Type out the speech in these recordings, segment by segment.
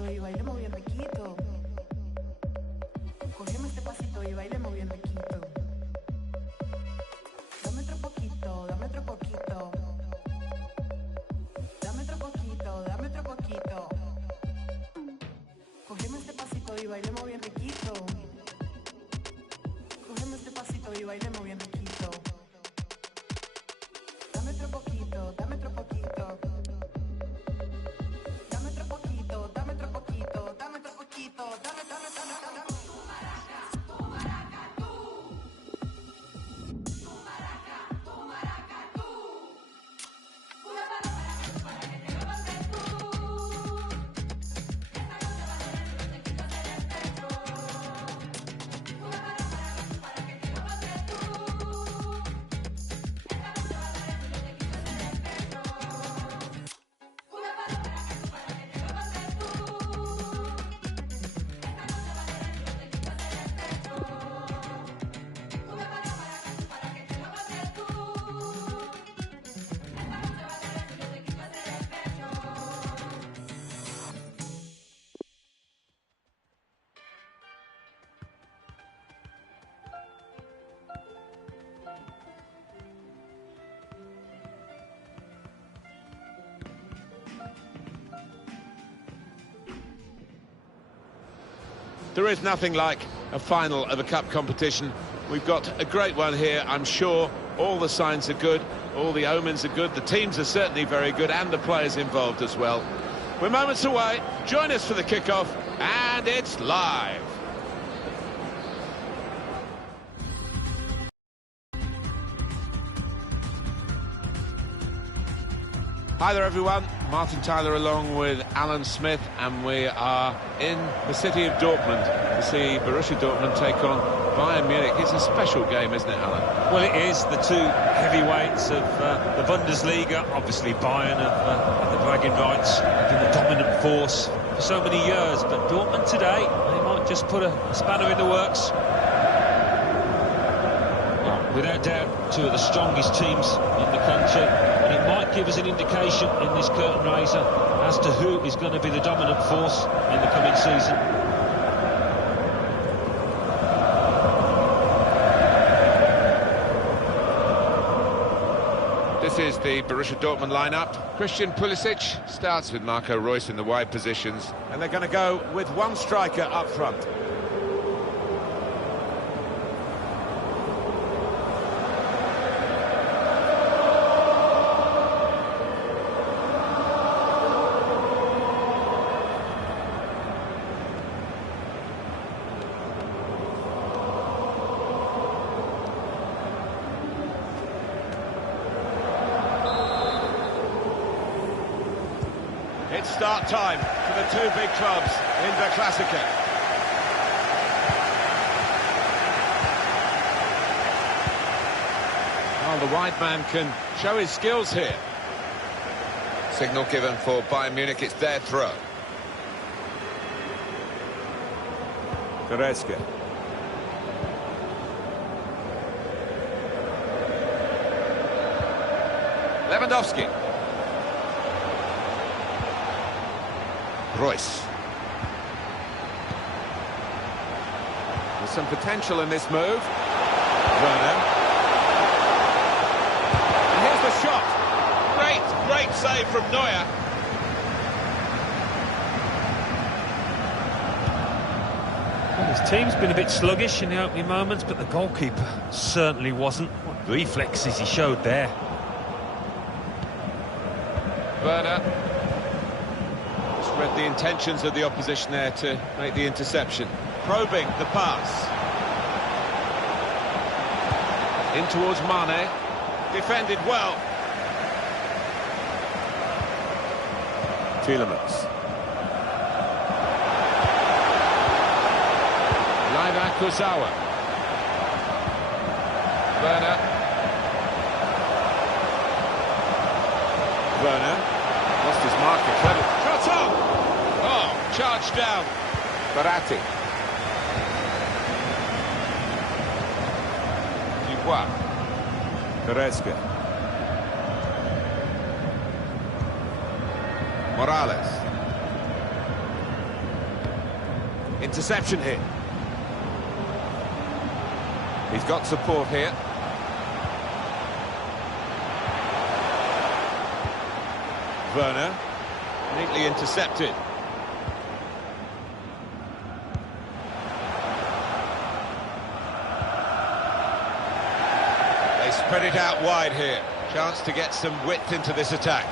pasito y bailemos bien riquito. Cogeme este pasito y bailemos bien riquito. Dame otro poquito, dame otro poquito. Dame otro poquito, dame otro poquito. Cogeme este pasito y bailemos bien riquito. Cogeme este pasito y bailemos bien riquito. Dame otro poquito, dame otro poquito. Dame otro poquito, dame otro poquito, dame otro poquito, dame. There is nothing like a final of a cup competition. We've got a great one here, I'm sure. All the signs are good, all the omens are good, the teams are certainly very good, and the players involved as well. We're moments away. Join us for the kickoff, and it's live. Hi there, everyone. Martin Tyler along with Alan Smith, and we are in the city of Dortmund to see Borussia Dortmund take on Bayern Munich. It's a special game, isn't it, Alan? Well, it is. The two heavyweights of the Bundesliga. Obviously, Bayern have the bragging rights, been the dominant force for so many years. But Dortmund today, they might just put a spanner in the works. Without doubt, two of the strongest teams in the country, and it might give us an indication in this curtain raiser as to who is going to be the dominant force in the coming season. This is the Borussia Dortmund lineup. Christian Pulisic starts with Marco Reus in the wide positions, and they're going to go with one striker up front. It's start time for the two big clubs in the Klassiker. Well, the wide man can show his skills here. Signal given for Bayern Munich, it's their throw. Goretzka. Lewandowski. Reus. There's some potential in this move. Werner. And here's the shot. Great save from Neuer. Well, his team's been a bit sluggish in the opening moments, but the goalkeeper certainly wasn't. What reflexes he showed there. Werner. Read the intentions of the opposition there to make the interception. Probing the pass. In towards Mane. Defended well. Tielemans. Laiva Kurzawa. Werner. Lost his marker. Clever. Shot on! Oh, charged down. Verratti. Dubois. Goretzka. Morales. Interception here. He's got support here. Werner, neatly intercepted. They spread it out wide here. Chance to get some width into this attack.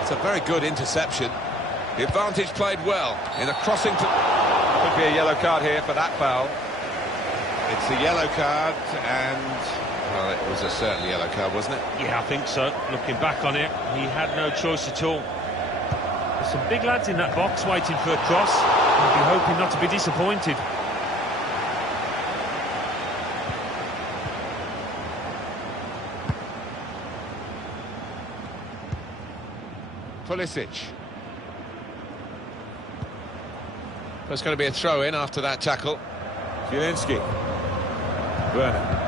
It's a very good interception. The advantage played well in a crossing to... Could be a yellow card here for that foul. It's a yellow card and... Well, it was a certain yellow card, wasn't it? Yeah, I think so. Looking back on it, he had no choice at all. There's some big lads in that box waiting for a cross. I'd be hoping not to be disappointed. Pulisic. There's going to be a throw-in after that tackle. Zielinski. Werner.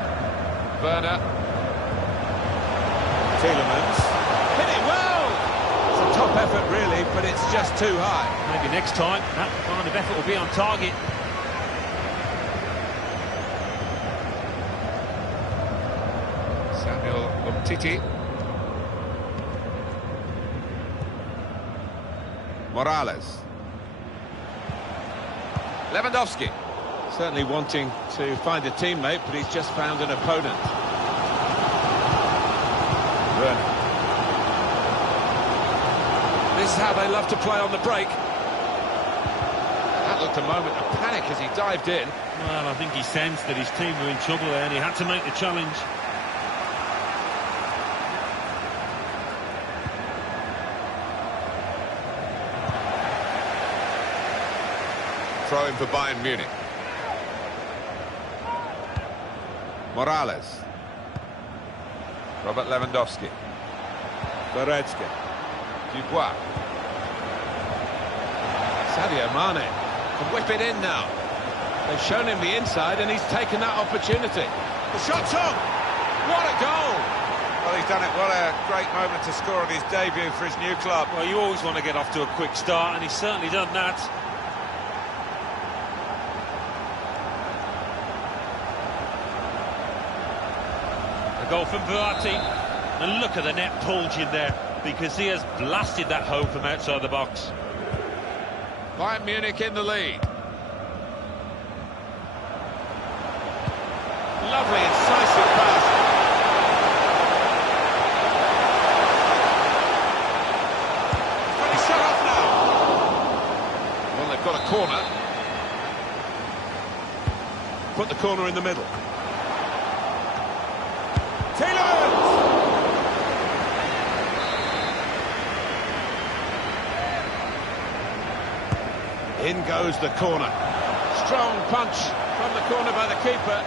Werner. Tielemans. Hit it well! It's a top effort, really, but it's just too high. Maybe next time, that kind of effort will be on target. Samuel Umtiti. Morales. Lewandowski. Certainly wanting to find a teammate, but he's just found an opponent. Werner. This is how they love to play on the break. That looked a moment of panic as he dived in. Well, I think he sensed that his team were in trouble there and he had to make the challenge. Throw in for Bayern Munich. Morales. Robert Lewandowski. Goretzka. Dubois. Sadio Mane can whip it in now. They've shown him the inside and he's taken that opportunity. The shot's on! What a goal! Well, he's done it. What a great moment to score on his debut for his new club. Well, you always want to get off to a quick start and he's certainly done that. Goal from Verratti, and look at the net bulge in there, because he has blasted that home from outside the box. Bayern Munich in the lead. Lovely, incisive pass. Pretty shut off now. Well, they've got a corner. Put the corner in the middle. In goes the corner. Strong punch from the corner by the keeper.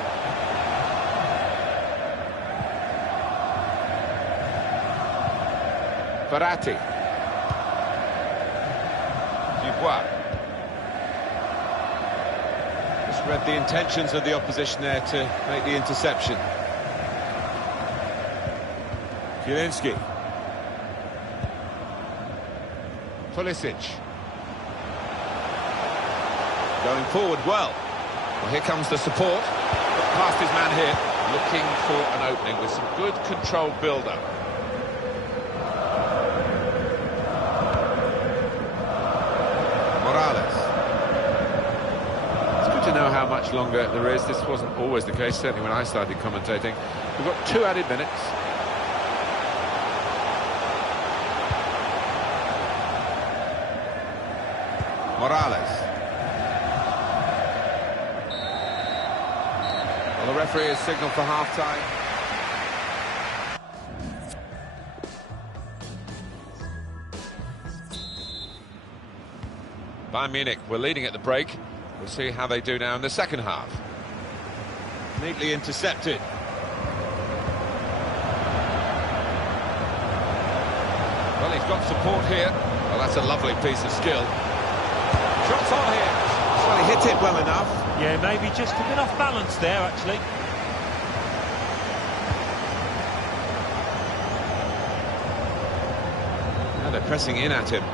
Verratti. Dubois. Just read the intentions of the opposition there to make the interception. Zielinski. Pulisic. Going forward well. Well, here comes the support. Got past his man here, looking for an opening with some good controlled build-up. Morales. It's good to know how much longer there is. This wasn't always the case, certainly when I started commentating. We've got 2 added minutes. Morales. Well, the referee has signalled for half-time. Bayern Munich were leading at the break. We'll see how they do now in the second half. Neatly intercepted. Well, he's got support here. Well, that's a lovely piece of skill. Shots on here. Well, he hit it well enough. Yeah, maybe just a bit off balance there, actually. Now they're pressing in at him.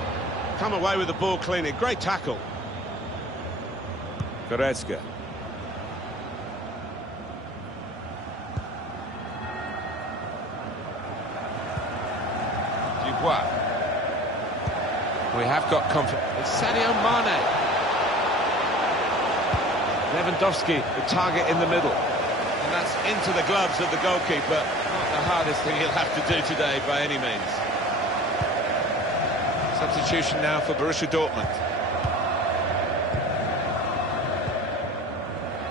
come away with the ball cleanly. Great tackle. Goretzka. Dubois. We have got confidence. It's Sadio Mane. Lewandowski, the target in the middle. And that's into the gloves of the goalkeeper. Not the hardest thing he'll have to do today by any means. Substitution now for Borussia Dortmund.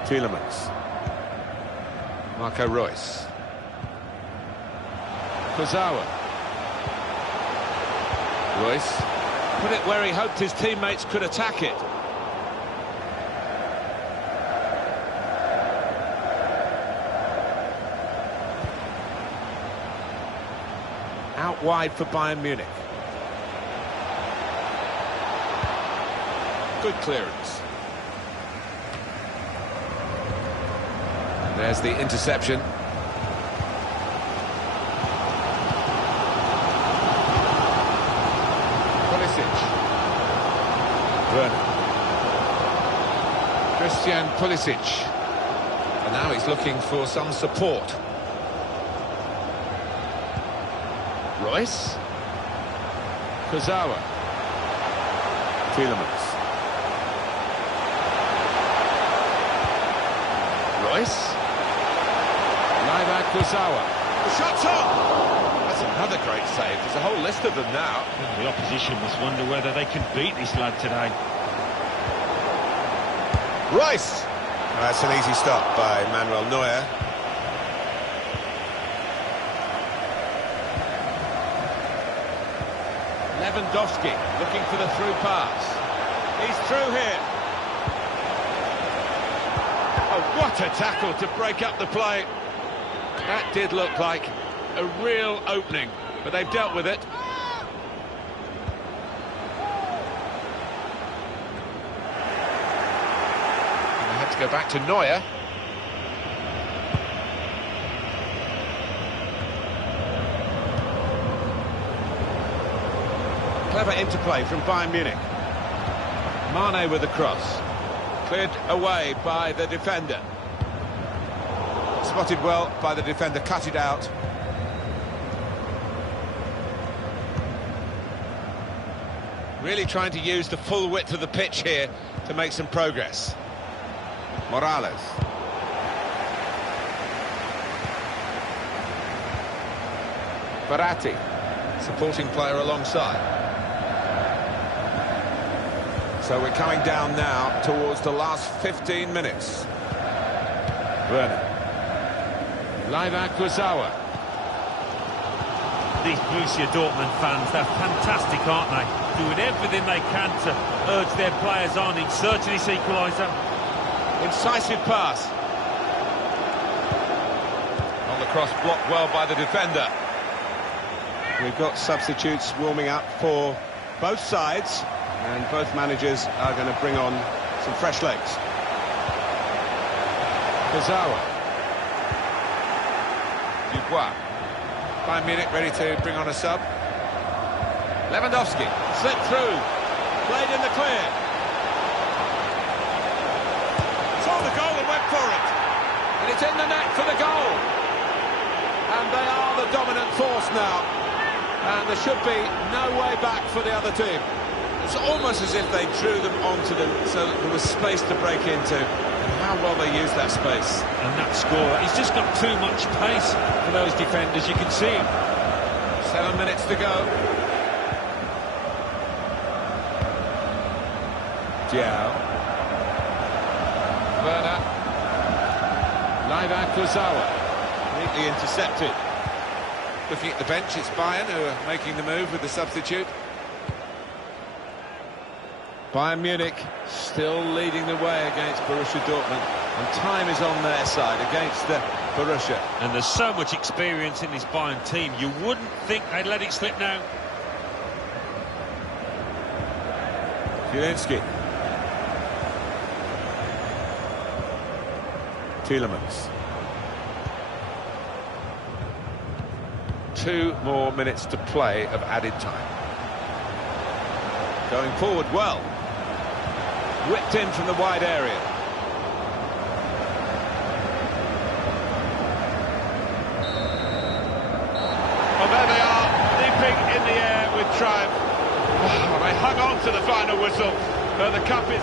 Tielemans. Marco Reus. Kurzawa. Reus put it where he hoped his teammates could attack it. Out wide for Bayern Munich. Good clearance. And there's the interception. Christian Pulisic, and now he's looking for some support. Reus, Kurzawa, Tielemans, Reus, Kurzawa. The shot's on. That's another great save. There's a whole list of them now. The opposition must wonder whether they can beat this lad today. Reus. That's an easy stop by Manuel Neuer. Lewandowski looking for the through pass. He's through here. Oh, what a tackle to break up the play. That did look like a real opening, but they've dealt with it. To go back to Neuer. Clever interplay from Bayern Munich. Mane with the cross. Cleared away by the defender. Spotted well by the defender, cut it out. Really trying to use the full width of the pitch here to make some progress. Morales. Verratti, supporting player alongside. So we're coming down now towards the last 15 minutes. Werner. Kurzawa. These Borussia Dortmund fans, they're fantastic, aren't they? Doing everything they can to urge their players on in search of this equaliser. Incisive pass. On the cross, blocked well by the defender. We've got substitutes warming up for both sides, and both managers are going to bring on some fresh legs. Kurzawa. Dubois. Bayern Munich ready to bring on a sub. Lewandowski slipped through, played in the clear. Saw the goal and went for it, and it's in the net for the goal. And they are the dominant force now, and there should be no way back for the other team. It's almost as if they drew them onto them so that there was space to break into, and how well they used that space. And that scorer, he's just got too much pace for those defenders, you can see him. 7 minutes to go. Diao. Werner. Kurzawa. Neatly intercepted. Looking at the bench, it's Bayern who are making the move with the substitute. Bayern Munich still leading the way against Borussia Dortmund, and time is on their side against Borussia. And there's so much experience in this Bayern team, you wouldn't think they'd let it slip now. Zielinski. Tielemans. 2 more minutes to play of added time. Going forward well. Whipped in from the wide area. Well, there they are, leaping in the air with triumph. Oh, they hung on to the final whistle. The cup is...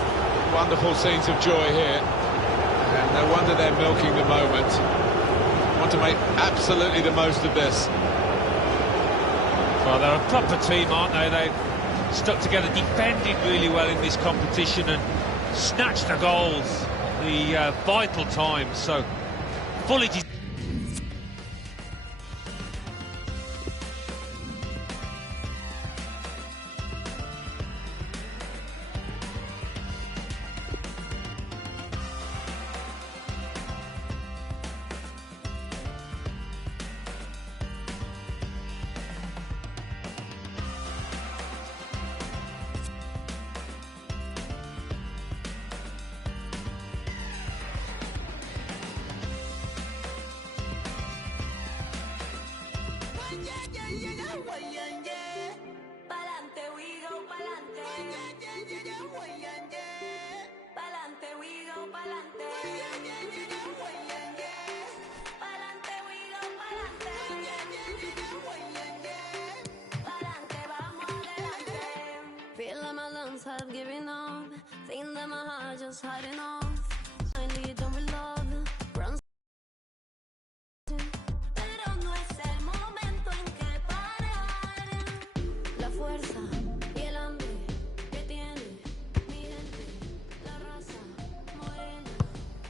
Wonderful scenes of joy here. And no wonder they're milking the moment. Want to make absolutely the most of this. Well, they're a proper team, aren't they? They've stuck together, defended really well in this competition and snatched the goals, the vital times. So, fully... Pa'lante we go, pa'lante. Pa'lante we go, pa'lante. Pa'lante we go, pa'lante. Pa'lante, vamos adelante. Feel like my lungs have given up. Think that my heart just had enough. Finally done with love. Run. Pero no es el momento en que parar. La fuerza y el hambre que tiene mi gente, la raza morena,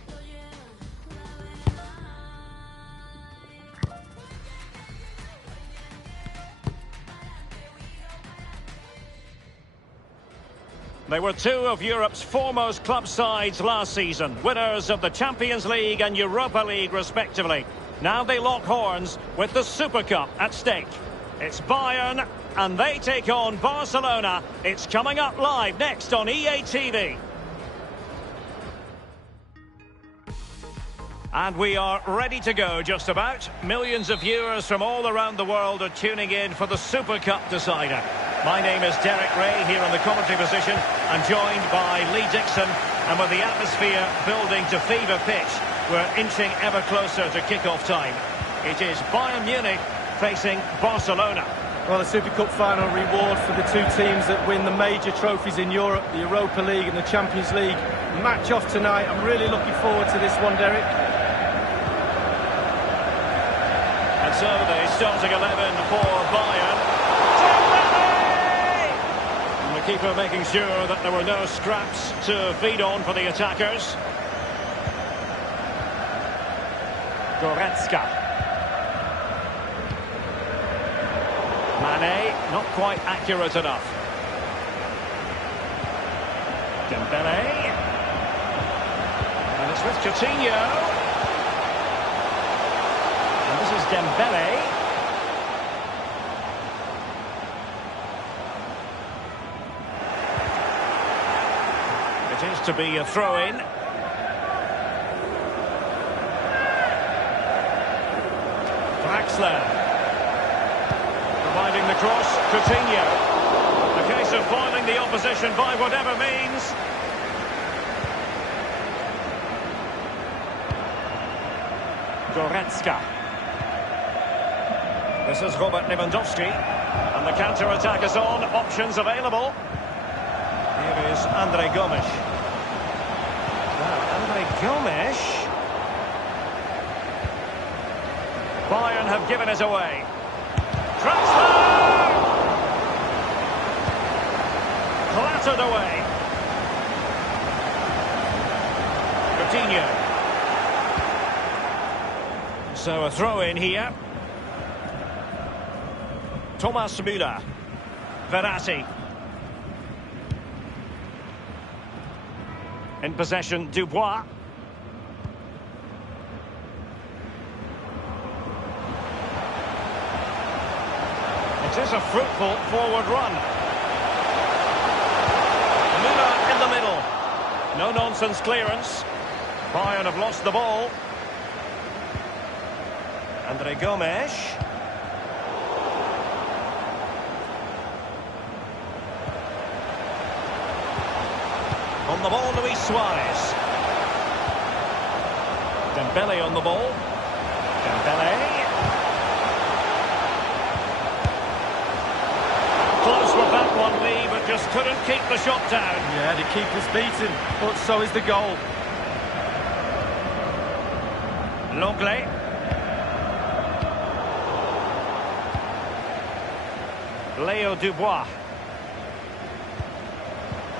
lo lleva la vena. They were two of Europe's foremost club sides last season, winners of the Champions League and Europa League respectively. Now they lock horns with the Super Cup at stake. It's Bayern, and they take on Barcelona. It's coming up live next on EA TV. And we are ready to go just about. Millions of viewers from all around the world are tuning in for the Super Cup decider. My name is Derek Ray here on the commentary position. I'm joined by Lee Dixon, and with the atmosphere building to fever pitch, we're inching ever closer to kick-off time. It is Bayern Munich facing Barcelona. Well, the Super Cup final reward for the two teams that win the major trophies in Europe, the Europa League and the Champions League. Match off tonight. I'm really looking forward to this one, Derek. And so the starting 11 for Bayern. And the keeper making sure that there were no scraps to feed on for the attackers. Goretzka. Mane, not quite accurate enough. Dembele. And it's with Coutinho. And this is Dembele. It is to be a throw-in. Draxler. Providing the cross, Coutinho. A case of foiling the opposition by whatever means. Goretzka. This is Robert Lewandowski. And the counter-attack is on. Options available. Here is Andre Gomes. Now, Andre Gomes. Bayern have given it away. Draxler! Clattered away. Coutinho. So a throw-in here. Thomas Müller. Verratti. In possession, Dubois. It is a fruitful forward run. Müller in the middle. No-nonsense clearance. Bayern have lost the ball. Andre Gomes. On the ball, Luis Suarez. Dembele on the ball. Dembele. Close with that one, Lee, but just couldn't keep the shot down. Yeah, the keeper's beaten, but so is the goal. Longley. Leo Dubois.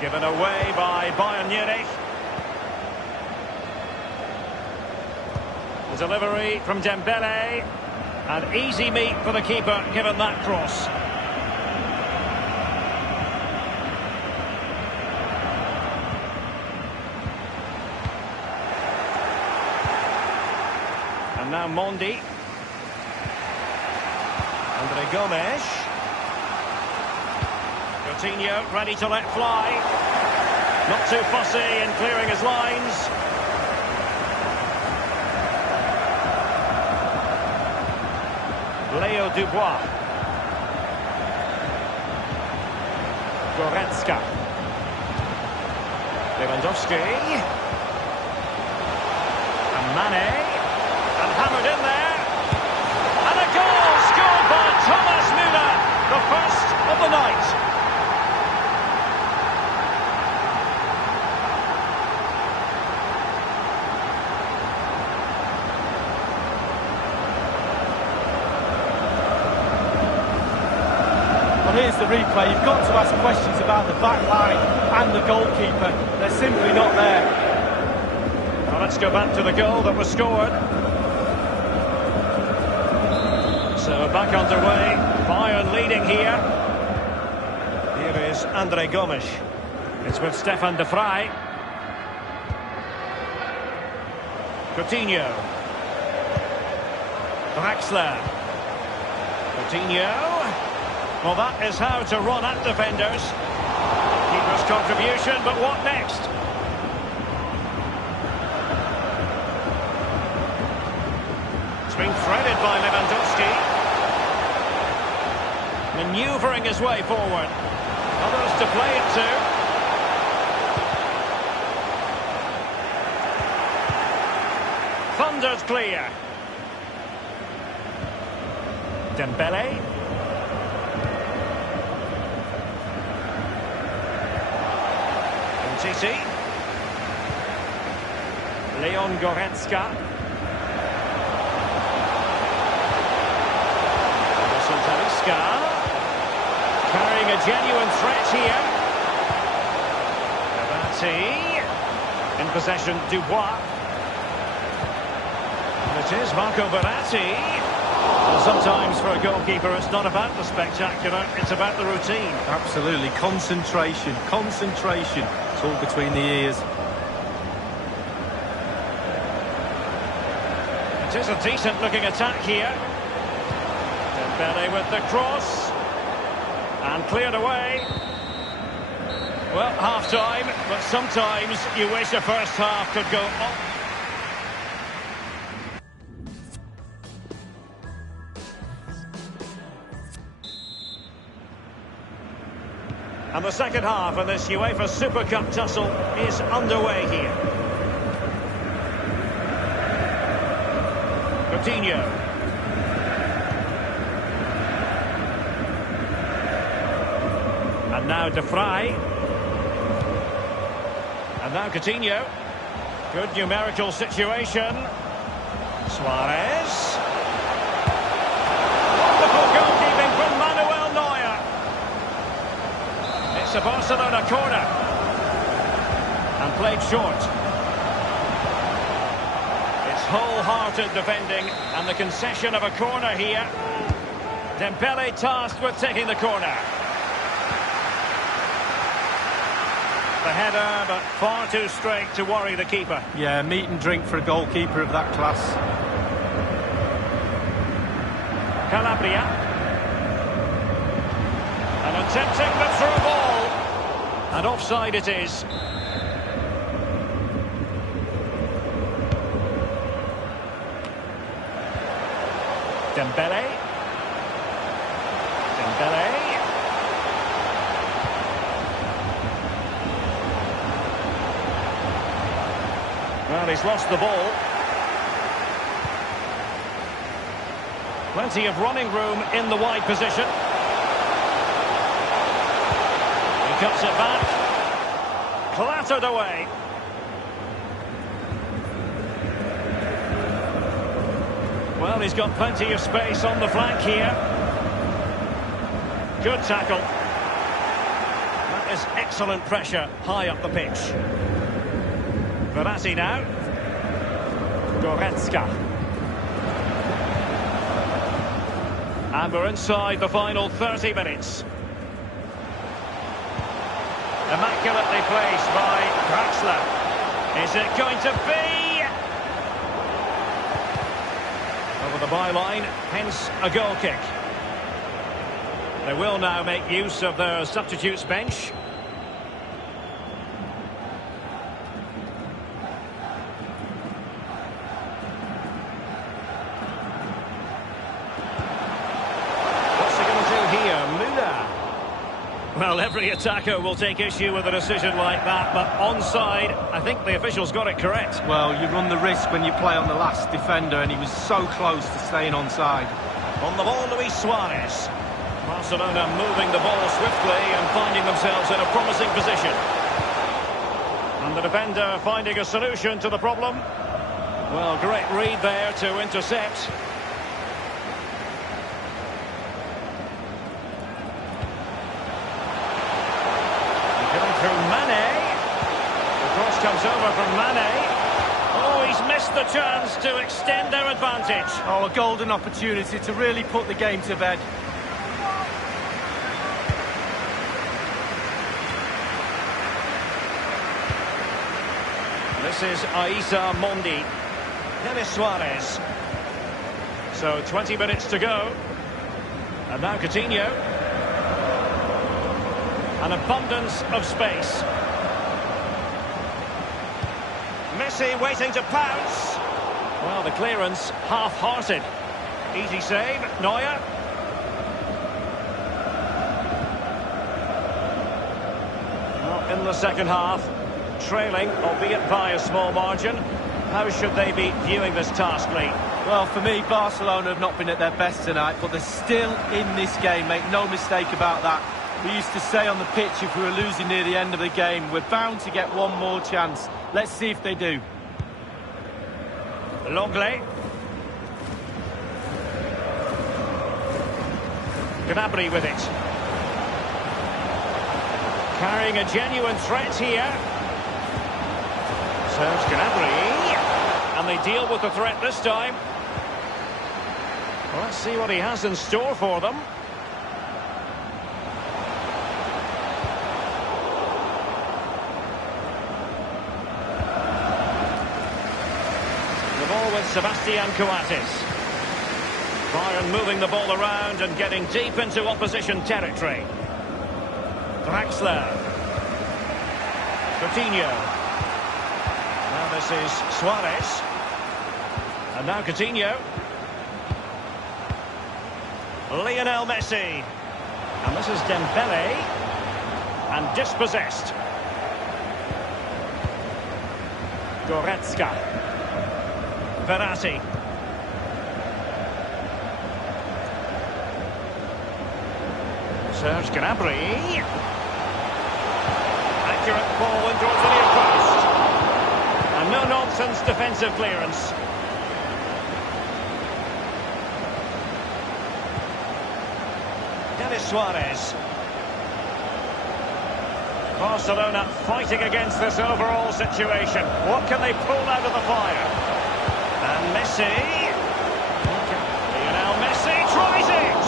Given away by Bayern Munich. The delivery from Dembele. An easy meet for the keeper, given that cross. And now Mondi. Andre Gomes. Coutinho ready to let fly. Not too fussy in clearing his lines. Leo Dubois. Goretzka. Lewandowski. And Mane. And hammered in there. And a goal scored by Thomas Müller. The first of the night. Here's the replay. You've got to ask questions about the back line and the goalkeeper. They're simply not there. Well, let's go back to the goal that was scored. So back underway. Bayern leading here. Here is Andre Gomes. It's with Stefan de Vrij. Coutinho. Draxler. Coutinho. Well, that is how to run at defenders. Keeper's contribution, but what next? It's been threaded by Lewandowski. Manoeuvring his way forward. Others to play it to. Thundered clear. Dembele. Titi. Leon Goretzka. Talisca. Carrying a genuine threat here. Verratti. In possession, Dubois. And it is Marco Verratti. Well, sometimes for a goalkeeper it's not about the spectacular, it's about the routine. Absolutely. Concentration. Concentration. It's all between the ears. It is a decent looking attack here. Dembele with the cross. And cleared away. Well, half-time, but sometimes you wish a first half could go on. And the second half of this UEFA Super Cup tussle is underway here. Coutinho. And now de Vrij. And now Coutinho. Good numerical situation. Suarez. Wonderful goalkeeping from Manuel Neuer. It's a Barcelona corner. And played short. It's wholehearted defending and the concession of a corner here. Dembele tasked with taking the corner. The header, but far too straight to worry the keeper. Yeah, meat and drink for a goalkeeper of that class. Calabria. And attempting the through ball. And offside it is. Dembele. Dembele. Well, he's lost the ball. Plenty of running room in the wide position. He cuts it back. Clattered away. Well, he's got plenty of space on the flank here. Good tackle. That is excellent pressure high up the pitch. Verratti now. Goretzka. And we're inside the final 30 minutes. Immaculately placed by Draxler. Is it going to be? Over the byline, hence a goal kick. They will now make use of their substitutes bench. What's he going to do here? Müller. Well, every attacker will take issue with a decision like that, but onside, I think the officials got it correct. Well, you run the risk when you play on the last defender, and he was so close to staying onside. On the ball, Luis Suarez. Barcelona moving the ball swiftly and finding themselves in a promising position. And the defender finding a solution to the problem. Well, great read there to intercept. Going through Mane. The cross comes over from Mane. Oh, he's missed the chance to extend their advantage. Oh, a golden opportunity to really put the game to bed. This is Aissa Mondi. Luis Suarez. So 20 minutes to go. And now Coutinho. An abundance of space. Messi waiting to pounce. Well, the clearance half-hearted. Easy save, Neuer. Well, in the second half, trailing, albeit by a small margin. How should they be viewing this task, Lee? Well, for me, Barcelona have not been at their best tonight, but they're still in this game. Make no mistake about that. We used to say on the pitch, if we were losing near the end of the game, we're bound to get one more chance. Let's see if they do. Longley. Gnabry with it. Carrying a genuine threat here. Serge Gnabry. And they deal with the threat this time. Well, let's see what he has in store for them. The ball with Sebastian Coates. Bayern moving the ball around and getting deep into opposition territory. Draxler. Coutinho. Now this is Suarez. And now Coutinho. Lionel Messi. And this is Dembele. And dispossessed. Goretzka. Verratti. Serge Gnabry. Accurate ball in towards the near post. And no-nonsense defensive clearance. Luis Suarez. Barcelona fighting against this overall situation. What can they pull out of the fire? And Messi. Lionel Messi tries it.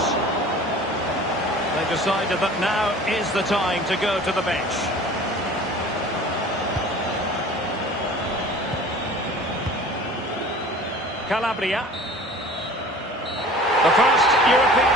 They've decided that now is the time to go to the bench. Calabria. The first European